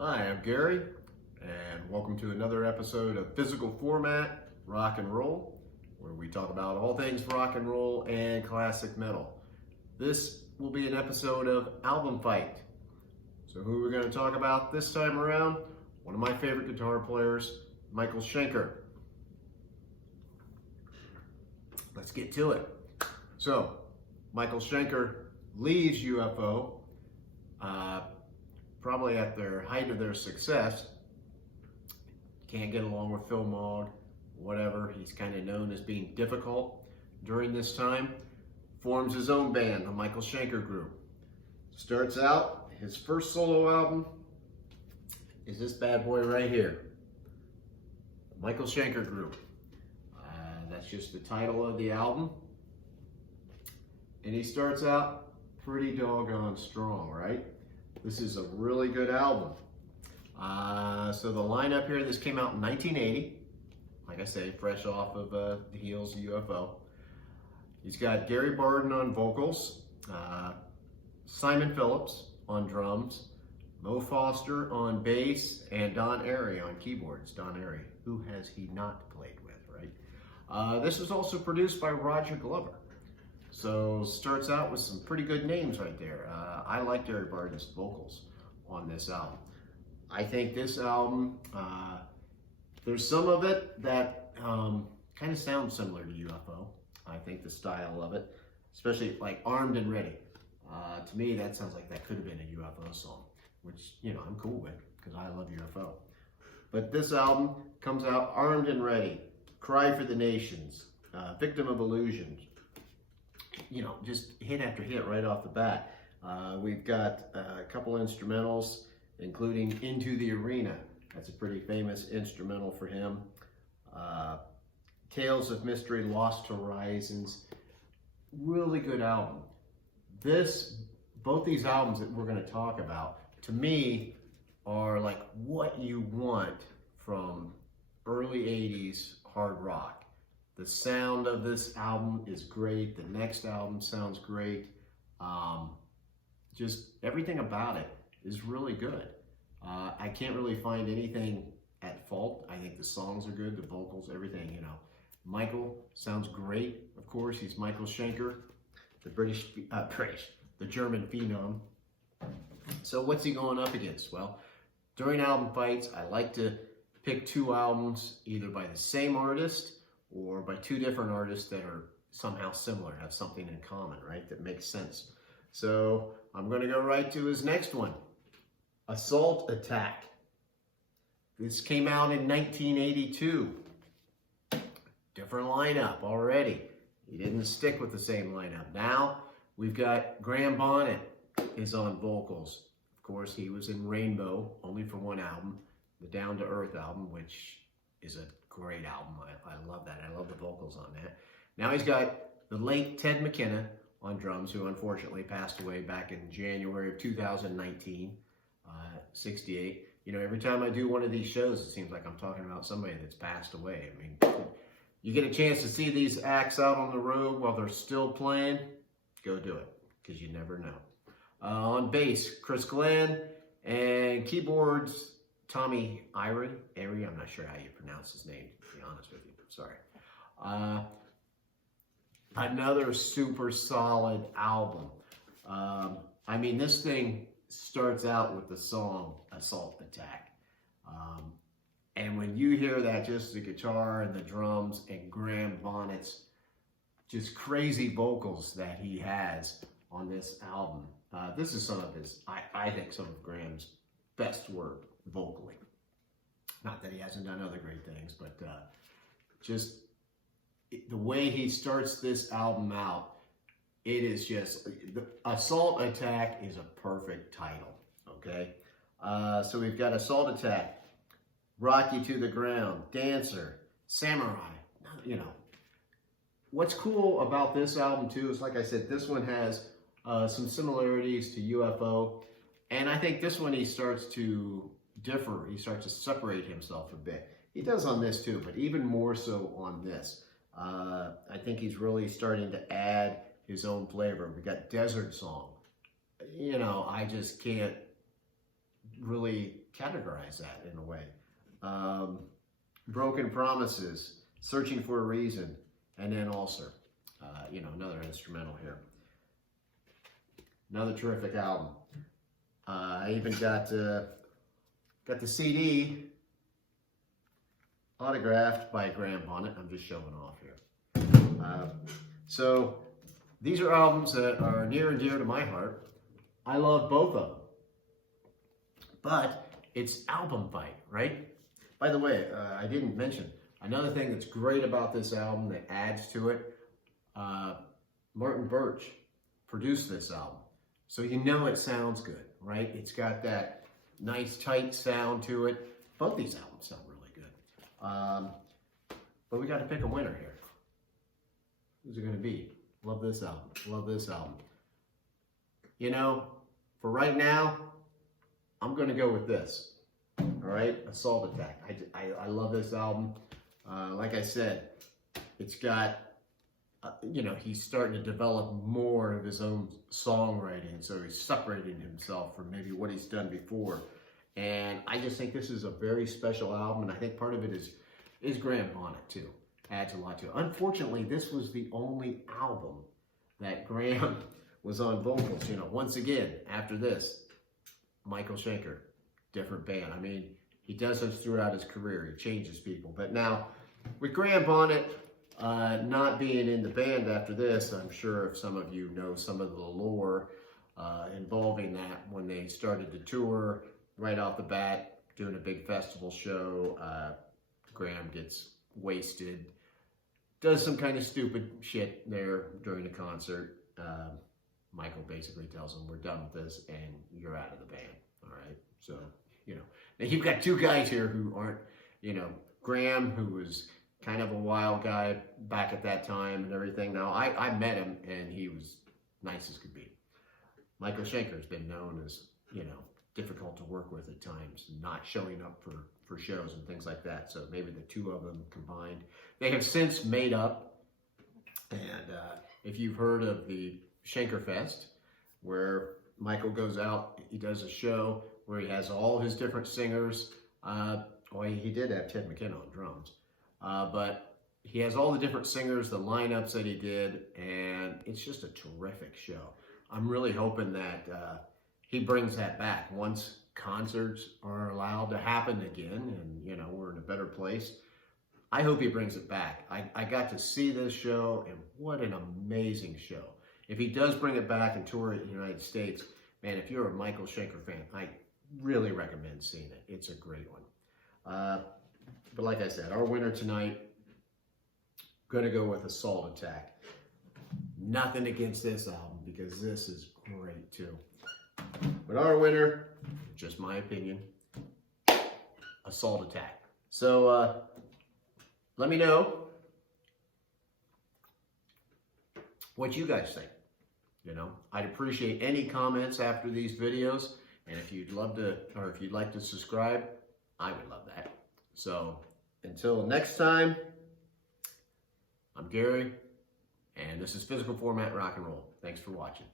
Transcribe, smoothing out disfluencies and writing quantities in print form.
Hi, I'm Gary, and welcome to another episode of Physical Format Rock and Roll, where we talk about all things rock and roll and classic metal. This will be an episode of Album Fight. So who we're going to talk about this time around? One of my favorite guitar players, Michael Schenker. Let's get to it. So, Michael Schenker leaves UFO, probably at their height of their success. Can't get along with Phil Mogg, whatever. He's kind of known as being difficult during this time. Forms his own band, the Michael Schenker Group. Starts out, his first solo album is this bad boy right here, the Michael Schenker Group. That's just the title of the album. And he starts out pretty doggone strong, right? This is a really good album. So the lineup here, this came out in 1980. Like I say, fresh off of the heels of UFO. He's got Gary Barden on vocals, Simon Phillips on drums, Mo Foster on bass, and Don Airey on keyboards. Don Airey, who has he not played with, right? This was also produced by Roger Glover. So starts out with some pretty good names right there. I like Gary Barden's vocals on this album. I think this album, there's some of it that kind of sounds similar to UFO. I think the style of it, especially like Armed and Ready. To me, that sounds like that could have been a UFO song, which, you know, I'm cool with because I love UFO. But this album comes out Armed and Ready, Cry for the Nations, Victim of Illusion. You know, just hit after hit right off the bat. We've got a couple instrumentals, including Into the Arena. That's a pretty famous instrumental for him. Tales of Mystery, Lost Horizons. Really good album. Both these albums that we're going to talk about, to me, are like what you want from early 80s hard rock. The sound of this album is great. The next album sounds great. Just everything about it is really good. I can't really find anything at fault. I think the songs are good, the vocals, everything, you know. Michael sounds great. Of course, he's Michael Schenker, the German phenom. So what's he going up against? Well, during album fights, I like to pick two albums either by the same artist or by two different artists that are somehow similar, have something in common, right? That makes sense. So I'm going to go right to his next one, Assault Attack. This came out in 1982. Different lineup already. He didn't stick with the same lineup. Now we've got Graham Bonnet is on vocals. Of course, he was in Rainbow, only for one album, the Down to Earth album, which is a great album. I love that. I love the vocals on that. Now he's got the late Ted McKenna on drums, who unfortunately passed away back in January of 2019, 68. You know, every time I do one of these shows, it seems like I'm talking about somebody that's passed away. I mean, you get a chance to see these acts out on the road while they're still playing, go do it, because you never know. On bass, Chris Glenn, and keyboards, Tommy Eyre, I'm not sure how you pronounce his name, to be honest with you, sorry. Another super solid album. I mean, this thing starts out with the song Assault Attack. And when you hear that, just the guitar and the drums and Graham Bonnet's just crazy vocals that he has on this album. This is some of his, I think some of Graham's best work vocally. Not that he hasn't done other great things, but just the way he starts this album out, it is just, the Assault Attack is a perfect title, okay? So we've got Assault Attack, Rock You to the Ground, Dancer, Samurai, you know. What's cool about this album too is, like I said, this one has some similarities to UFO, and I think this one he starts to differ. He starts to separate himself a bit. He does on this too, but even more so on this. I think he's really starting to add his own flavor. We got Desert Song. You know, I just can't really categorize that in a way. Broken Promises, Searching for a Reason, and then Ulcer. Another instrumental here. Another terrific album. I even got the CD autographed by Graham on it. I'm just showing off here. So these are albums that are near and dear to my heart. I love both of them. But it's album fight, right? By the way, I didn't mention, another thing that's great about this album that adds to it, Martin Birch produced this album. So you know it sounds good, right? It's got that nice tight sound to it. Both these albums sound really good. But we got to pick a winner here. Who's it going to be? Love this album. Love this album. For right now, I'm going to go with this. All right, Assault Attack. I love this album. Like I said, it's got, he's starting to develop more of his own songwriting. So he's separating himself from maybe what he's done before. And I just think this is a very special album. And I think part of it is Graham on it too. Adds a lot to it. Unfortunately, this was the only album that Graham was on vocals. Once again, after this, Michael Schenker, different band. I mean, he does this throughout his career. He changes people. But now, with Graham on it, not being in the band after this, I'm sure if some of you know some of the lore involving that when they started to tour right off the bat, doing a big festival show, Graham gets wasted, does some kind of stupid shit there during the concert. Michael basically tells him, we're done with this and you're out of the band. All right. So, now you've got two guys here who aren't, Graham, who was kind of a wild guy back at that time and everything. Now, I met him and he was nice as could be. Michael Schenker has been known as, difficult to work with at times, not showing up for shows and things like that. So maybe the two of them combined. They have since made up. And if you've heard of the Schenker Fest, where Michael goes out, he does a show where he has all his different singers. He did have Ted McKenna on drums. But he has all the different singers, the lineups that he did, and it's just a terrific show. I'm really hoping that he brings that back once concerts are allowed to happen again and, we're in a better place. I hope he brings it back. I got to see this show, and what an amazing show. If he does bring it back and tour it in the United States, man, if you're a Michael Schenker fan, I really recommend seeing it. It's a great one. But like I said, our winner tonight, gonna go with Assault Attack. Nothing against this album, because this is great too. But our winner, just my opinion, Assault Attack. So let me know what you guys think. I'd appreciate any comments after these videos. And if you'd like to subscribe, I would love that. So until next time, I'm Gary, and this is Physical Format Rock and Roll. Thanks for watching.